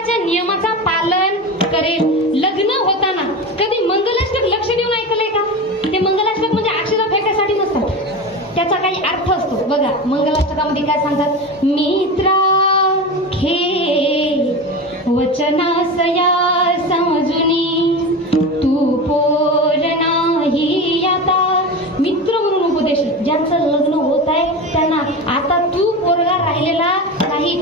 देवाच्या नियमाचा पालन करेल. लग्न होताना कधी मंगलाष्टक लक्ष देऊन ऐकलंय का? ते मंगलाष्टक म्हणजे अक्षता फेकायसाठी नसतं, त्याचा काही अर्थ असतो बघा. मंगलाष्टकामध्ये काय सांगतात? मित्रा खे वचनासया समजुनी तू पोर नाही आता. मित्र म्हणून उपदेश, ज्यांचं लग्न होत आहे त्यांना आता तू पोरगा राहिलेला नाही,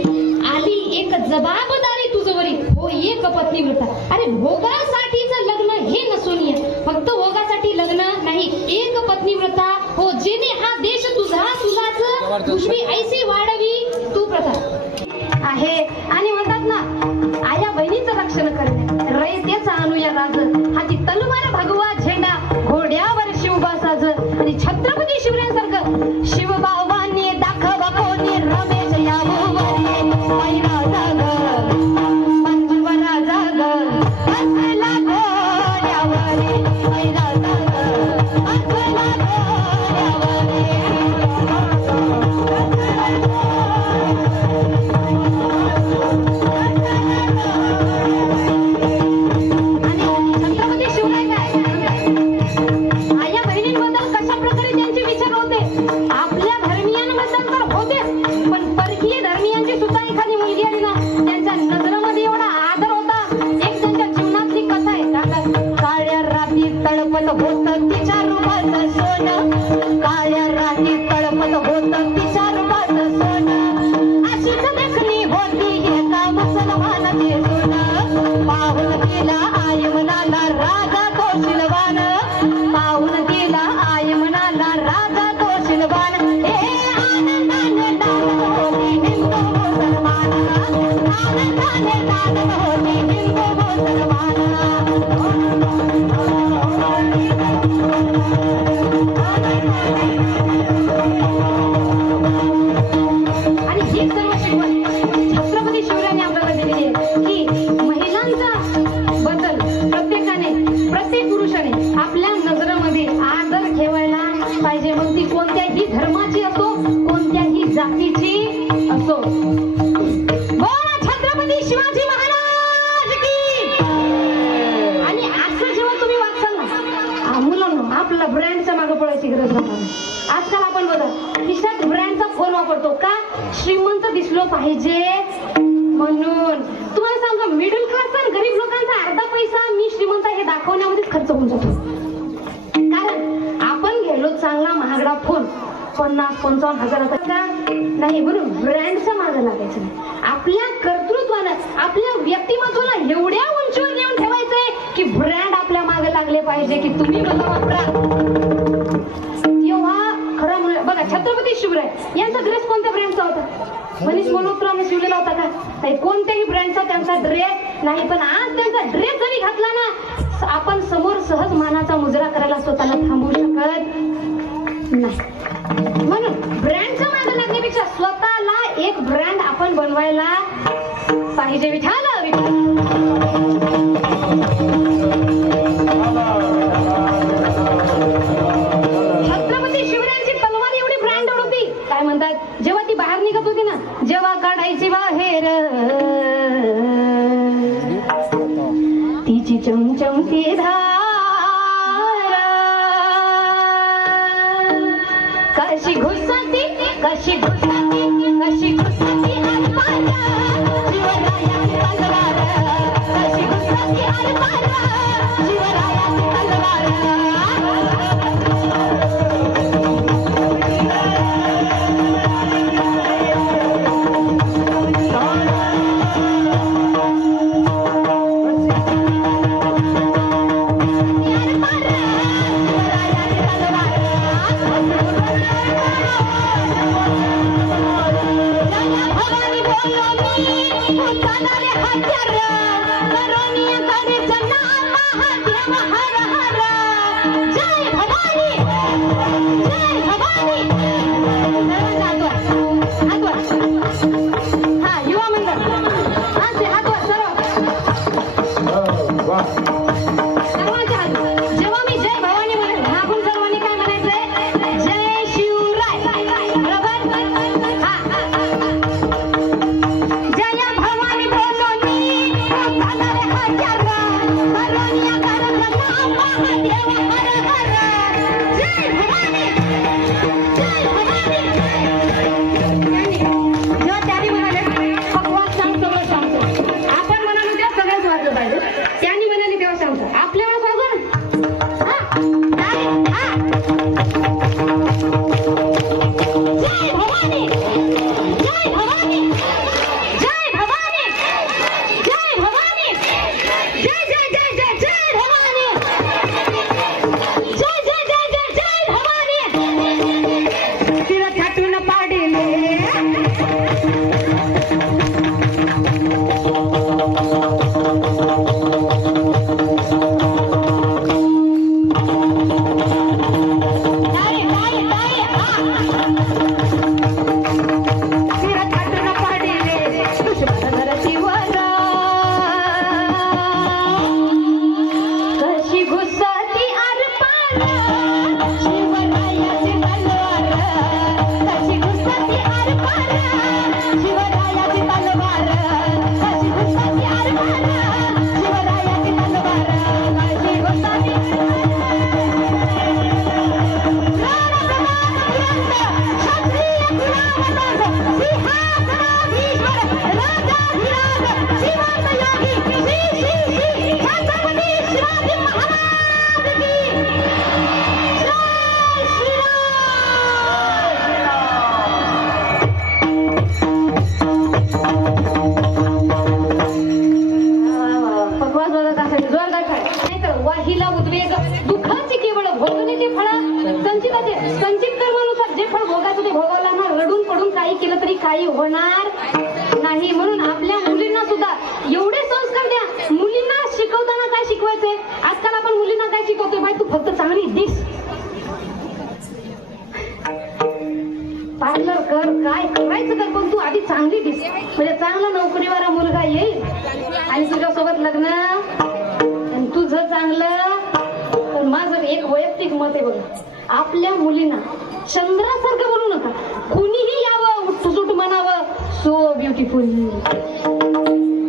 आली एक जबाबदारी तुझवरी, हो एक पत्नी व्रता. अरे भोगासाठीचं लग्न हे नसून फक्त भोगासाठी लग्न नाही, एक पत्नी व्रता हो, जेणे हा देश तुझा तुलाच उजवी ऐसी वाढवी तू प्रथा आहे. आणि म्हणतात ना, आया बहिणीचं रक्षण करणे रयतेचा अनुया राज, हाती तलवार भगवा झेंडा घोड्यावर शिवबा साज. आणि छत्रपती शिवरायांसारखं शिवबावांनी दाखवा कोणी रमेश यावरी पैरा जाग मंजुवरा जाग असला घोड्यावरी पैरा जाग असला घोड्यावरी. आजकाल आपण बघा खिशात ब्रँडचा फोन वापरतो का? श्रीमंत दिसलो पाहिजे म्हणून. तुम्हाला सांगा, मिडल क्लास आणि गरीब लोकांचा अर्धा पैसा मी श्रीमंत हे दाखवण्यामध्येच खर्च होऊन जातो. कारण आपण गेलो चांगला महागडा फोन 50-55 हजाराचा का नाही, म्हणून ब्रँडच्या मागे लागायचं नाही. आपल्या कर्तृत्वानं आपल्या व्यक्तिमत्वाला एवढ्या उंचीवर नेऊन ठेवायचंय की ब्रँड आपल्या मागे लागले पाहिजे की तुम्ही मला वापरा. खरं बघा, छत्रपती शिवराय यांचा ड्रेस कोणत्या ब्रँडचा होता? मनीष मल्होत्राने शिवलेला होता का? नाही, कोणत्याही ब्रँडचा त्यांचा ड्रेस नाही. पण आज त्यांचा ड्रेस जरी घातला ना, आपण समोर सहज मानाचा मुजरा करायला स्वतःला थांबवू शकत नाही. म्हणून ब्रँडच्या मागे लागण्यापेक्षा स्वतःला एक ब्रँड आपण बनवायला पाहिजे. विठाल काय म्हणतात, जेव्हा ती बाहेर निघत होती ना, जेव्हा काढायची बाहेर तिची चमचमती धार, कशी घुसती कशी घुसती कशी घुसती आरपार, शिवरायाची तलवार कशी घुसती आरपार, शिवरायाची तलवार. वाहिला उद्वेग दुःखाची केवळ भोगणे ते फळ संचित कर्मानुसार जे फळ भोगायचं ते भोगावला ना. रडून पडून काही केलं तरी काही होणार नाही. म्हणून आपल्या मुलींना सुद्धा एवढे संस्कार द्या. मुलींना शिकवताना काय शिकवायचंय? आजकाल आपण मुलींना काय शिकवतोय? बाई तू फक्त चांगली दिस, पार्लर कर, काय करायचं कर, पण तू आधी चांगली दिस. म्हणजे चांगला नोकरीवाला मुलगा येईल आणि तुझ्यासोबत लग्न, आणि तुझं चांगलं. पण माझं एक वैयक्तिक मत आहे बघ, आपल्या मुलींना चंद्रासारखं बोलू नका. कुणीही यावं, उठसूट म्हणावं, so beautiful,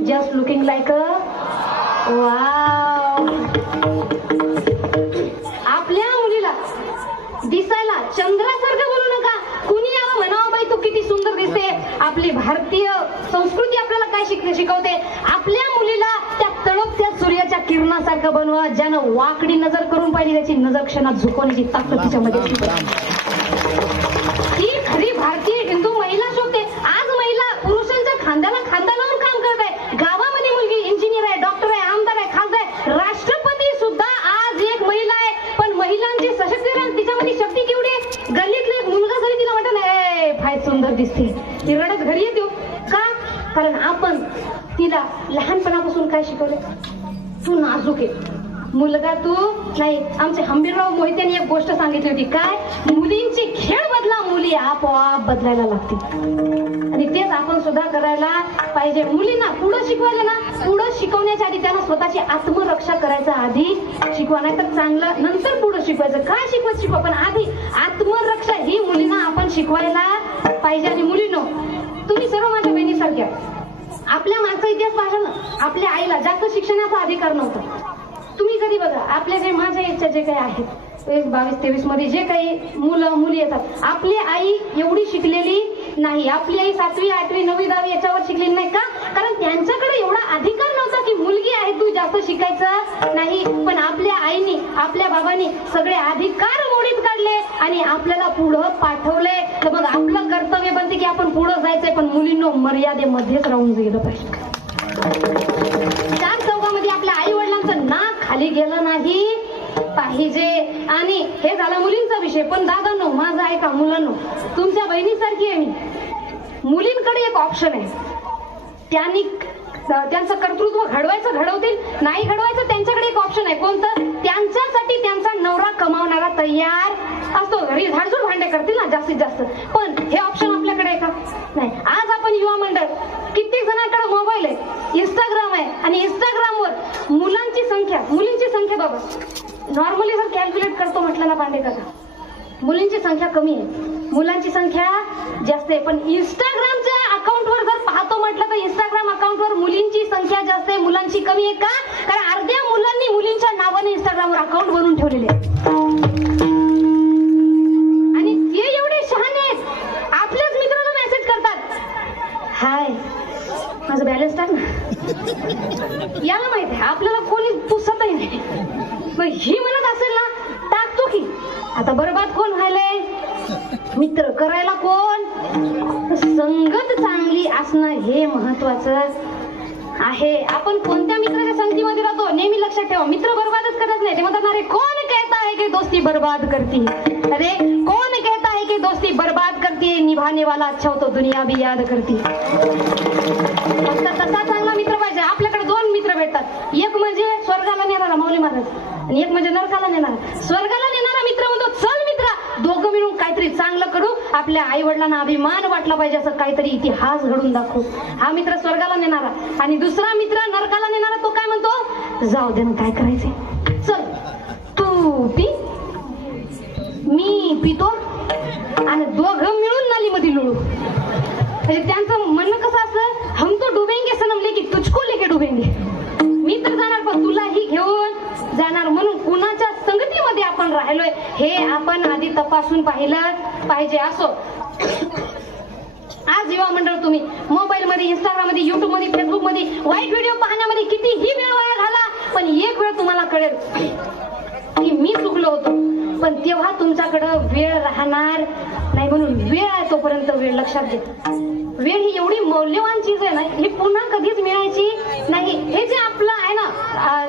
just looking like a wow. आपल्या मुलीला दिसायला चंद्रासारखं बोलू नका. कुणी यावं म्हणावं, बाई तू किती सुंदर दिसते. आपली भारतीय संस्कृती आपल्याला काय शिकवते? आपल्या मुलीला त्या तळपत्या सूर्याच्या किरणासारखं बनवा. ज्यानं वाकडी नजर करून पाहिली त्याची नजर क्षणात झुकवण्याची ताकद तिच्यामध्ये. ही खरी भारतीय हिंदू महिला शोधते. आज महिला पुरुषांच्या खांद्याला खांदा लावून काम करत आहे. गावामध्ये मुलगी इंजिनियर आहे, डॉक्टर आहे, आमदार आहे, खासदार आहे, राष्ट्रपती सुद्धा आज एक महिला आहे. पण महिलांचे सशक्तीकरण, तिच्यामध्ये शक्ती केवढी आहे? गल्लीतले एक मुलगा जरी तिला म्हणत नाही फाय सुंदर दिसते, ती रडत घरी येतो का? कारण आपण तिला लहानपणापासून काय शिकवले? तू नाजूक आहे मुलगा, तू नाही. आमचे हंबीरराव मोहित्यांनी एक गोष्ट सांगितली होती, काय? मुलींची खेळ बदला, मुली आपोआप बदलायला लागतील. आणि तेच आपण सुद्धा करायला पाहिजे. मुलींना पुढं शिकवायला ना, पुढं शिकवण्याच्या आधी त्यांना स्वतःची आत्मरक्षा करायचं आधी शिकवा. नाही तर चांगलं नंतर पुढं शिकवायचं. काय शिकवत शिकवा, पण आधी आत्मरक्षा ही मुलींना आपण शिकवायला पाहिजे. आणि मुलींनो, तुम्ही सर्व माझ्या बहिणीसारख्या. आपल्या मागचा इतिहास पाहिला ना, आपल्या आईला जास्त शिक्षणाचा अधिकार नव्हता. तुम्ही कधी बघा, आपल्या जे माझ्या इच्छा जे काही आहेत 22-23 मध्ये जे काही मुलं मुली येतात, आपली आई एवढी शिकलेली नाही. आपली आई 7वी 8वी 9वी 10वी याच्यावर शिकलेली नाही. का? कारण त्यांच्याकडे एवढा अधिकार नव्हता की मुलगी आहे तू जास्त शिकायचं नाही. पण आपल्या आईनी, आपल्या बाबांनी सगळे अधिकार मोडीत काढले आणि आपल्याला पुढं पाठवले. तर मग आपलं कर्तव्य बनते की आपण पुढं जायचंय, पण मुलींनो मर्यादेमध्येच राहून गेलं पाहिजे. चार चौकामध्ये आपल्या आई वडिलांचं नाक खाली गेलं नाही पाहिजे. आणि हे झाला मुलींचा विषय. पण दादांनो, माझं ऐका, मुलांनो, तुमच्या बहिणीसारखी आहे मी. मुलींकडे एक ऑप्शन आहे. त्यांनी त्यांचं कर्तृत्व घडवायचं घडवतील, नाही घडवायचं त्यांच्याकडे एक ऑप्शन आहे. कोणतं? त्यांच्यासाठी त्यांचा नवरा कमावणारा तयार असतो. घरी झाडझूड भांडे करतील ना जास्तीत जास्त, पण हे ऑप्शन आपल्याकडे आहे का? नाही. आज आपण युवा मंडळ, कित्येक जणांकडे मोबाईल आहे, इंस्टाग्राम आहे, आणि इंस्टाग्रामवर मुलींची संख्या बाबा नॉर्मली जर कॅल्क्युलेट करतो म्हटलं ना भांडे कसा, मुलींची संख्या कमी आहे, मुलांची संख्या जास्त आहे. पण इंस्टाग्रामच्या अकाउंटवर जर पाहतो म्हटलं तर इंस्टाग्राम अकाउंटवर मुलींची संख्या जास्त आहे, मुलांची कमी आहे. का? कारण अर्ध्या मुलांनी मुलींच्या नावाने इंस्टाग्रामवर अकाउंट बनवून ठेवलेले आहे. आणि ते एवढे शहाणे आहेत, आपल्याच मित्राला मेसेज करतात, हाय माझं बॅलन्स टाक ना. याला माहित आहे आपल्याला कोणी पुसतही नाही. मग ही म्हणत असेल ना, टाकतो की. आता बरबाद कोण व्हायलंय? मित्र करायला कोण? संगत चांगली असणं हे महत्वाचं आहे. आपण कोणत्या मित्राच्या संगतीमध्ये राहतो नेहमी लक्षात ठेवा. मित्र बर्बादच करत नाही. ते म्हणतात अरे कोण कहता है की दोस्ती बर्बाद करती, अरे कोण कहता है की दोस्ती बर्बाद करती, निभाने वाला अच्छा हो तो दुनिया भी याद करती. फक्त तसा चांगला मित्र पाहिजे. आपल्याकडे दोन मित्र भेटतात. एक म्हणजे स्वर्गाला नेणारा माऊली महाराज आणि एक म्हणजे नरकाला नेणारा. स्वर्गाला नेणारा मित्र म्हणतो चल मित्रा दोघं मिळून काहीतरी चांगलं करू, आपल्या आई वडिलांना अभिमान वाटला पाहिजे असं काहीतरी इतिहास घडून दाखवू. हा मित्र स्वर्गाला नेणारा. आणि दुसरा मित्र नरकाला नेणारा तो काय म्हणतो, जाऊ दे ना काय करायचंय, चल तू पी मी पितो आणि दोघं मिळून नालीमध्ये लुळू. म्हणजे त्यांचं म्हणणं कसं असतं, हम तो डुबेंगे सनम लेकिन तुझको लेके डुबेंगे. मी तर जाणार पण तुलाही घेऊन जाणार. म्हणून कुणाच्या संगतीमध्ये आपण राहिलोय हे आपण आधी तपासून पाहिलं पाहिजे. असो आज युवा मंडळ तुम्ही मोबाईल मध्ये, इंस्टाग्राम मध्ये, युट्यूब मध्ये, फेसबुक मध्ये वाईट व्हिडिओ पाहण्यामध्ये कितीही वेळ वाया घाला, पण एक वेळ तुम्हाला कळेल की मी चुकलो होतो. पण तेव्हा तुमच्याकडं वेळ राहणार नाही. म्हणून वेळ आहे तोपर्यंत वेळ लक्षात घ्या. वेळ ही एवढी मौल्यवान चीज आहे ना, ही पुन्हा कधीच मिळायची नाही. हे जे आपलं आहे ना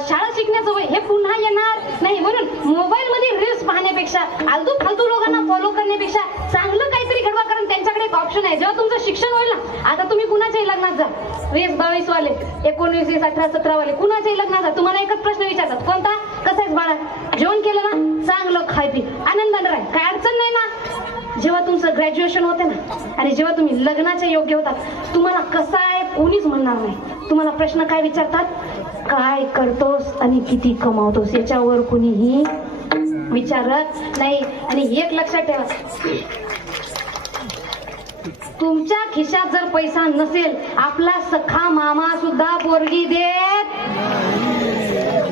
शाळा शिकण्याचं वय हे पुन्हा येणार नाही. म्हणून मोबाईल मध्ये रील्स पाहण्यापेक्षा, आलतू फालतू लोकांना फॉलो करण्यापेक्षा चांगलं काहीतरी घडवा. कारण त्यांच्याकडे एक ऑप्शन आहे. जेव्हा तुमचं शिक्षण होईल ना, आता तुम्ही कुणाच्याही लग्नात जा, 20-22 वाले, 19, 18, 17 वाले कुणाच्याही लग्नात जा, तुम्हाला एकच प्रश्न विचारतात, कोणता, कसं आहेस बाळा, जेवण केलं ना, चांगलं खाय पी, आनंदाने राह, काय अडचण नाही ना. जेव्हा तुमचं ग्रॅज्युएशन होते ना आणि जेव्हा तुम्ही लग्नाच्या योग्य होतात, तुम्हाला कसं आहे कोणीच म्हणणार नाही. तुम्हाला प्रश्न काय विचारतात, काय करतोस आणि किती कमावतोस, याच्यावर कुणीही विचारत नाही. आणि एक लक्षात ठेवा, तुमच्या खिशात जर पैसा नसेल, आपला सखा मामा सुद्धा पोरगी देत.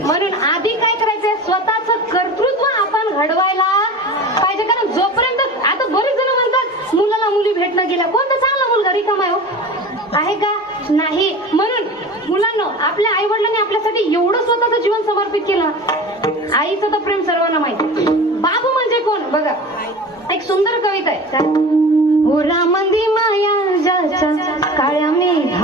म्हणून आधी काय करायचंय, स्वतःचं कर्तृत्व आपण घडवायला पाहिजे. कारण जोपर्यंत, आता बरेच जण म्हणतात मुलाला मुली भेटणं गेल्या, कोणता चांगला मुलगा रिकामा आहे का, नाही. म्हणून मुलांना आपल्या आई वडिलांनी आपल्यासाठी एवढं स्वतःचं जीवन समर्पित केलं. आईचं तर प्रेम सर्वांना माहिती. बाबू म्हणजे कोण बघा, एक सुंदर कविता आहे, उरा मंदी माया ज्याच्या काळ्या मेघ